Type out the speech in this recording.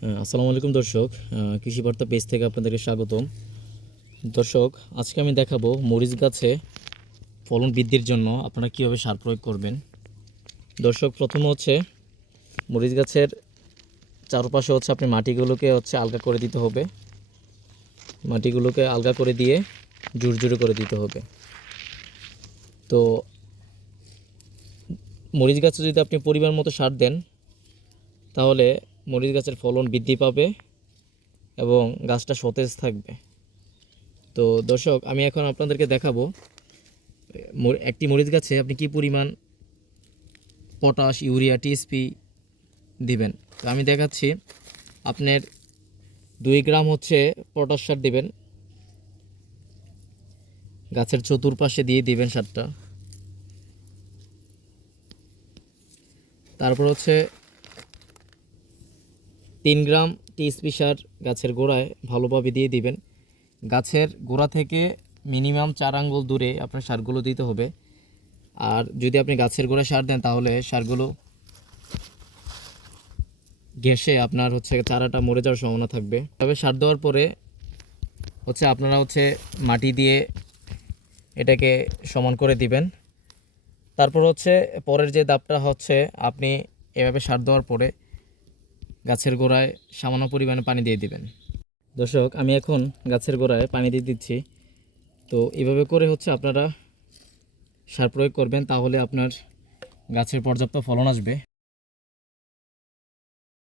আসসালামু আলাইকুম দর্শক, কৃষি বার্তা পেজ থেকে আপনাদেরকে স্বাগতম। দর্শক, আজকে আমি দেখাবো মরিচ গাছে ফলন বৃদ্ধির জন্য আপনারা কীভাবে সার প্রয়োগ করবেন। দর্শক, প্রথমে হচ্ছে মরিচ গাছের চারপাশে হচ্ছে আপনি মাটিগুলোকে আলগা করে দিতে হবে। মাটিগুলোকে আলগা করে দিয়ে জোরে করে দিতে হবে। তো মরিচ গাছে যদি আপনি পরিমাণ মতো সার দেন, তাহলে মরিচ গাছের ফলন বৃদ্ধি পাবে এবং গাছটা সতেজ থাকবে। তো দর্শক, আমি এখন আপনাদেরকে দেখাবো একটি মরিচ গাছে আপনি কি পরিমাণ পটাশ, ইউরিয়া, টিএসপি দিবেন। তো আমি দেখাচ্ছি, আপনার 2 গ্রাম পটাশ সার দিবেন, গাছের চতুর্পাশে দিয়ে দিবেন সারটা। তারপর 3 গ্রাম টিএসপি সার গাছের গোড়ায় ভালোভাবে দিয়ে দিবেন। গাছের গোড়া থেকে মিনিমাম 4 আঙ্গুল দূরে আপনার সারগুলো দিতে হবে। আর যদি আপনি গাছের গোড়ায় সার দেন, তাহলে সারগুলো ঘেঁষে আপনার চারাটা মরে যাওয়ার সম্ভাবনা থাকবে। তবে সার দেওয়ার পরে আপনারা মাটি দিয়ে এটাকে সমান করে দিবেন। তারপর পরের যে ধাপটা আপনি এভাবে সার দেওয়ার পরে গাছের গোড়ায় সামান্য পরিমাণে পানি দিয়ে দিবেন। দর্শক, আমি এখন গাছের গোড়ায় পানি দিয়ে দিচ্ছি। তো এভাবে করে আপনারা সার প্রয়োগ করবেন, তাহলে আপনার গাছের পর্যাপ্ত ফলন আসবে।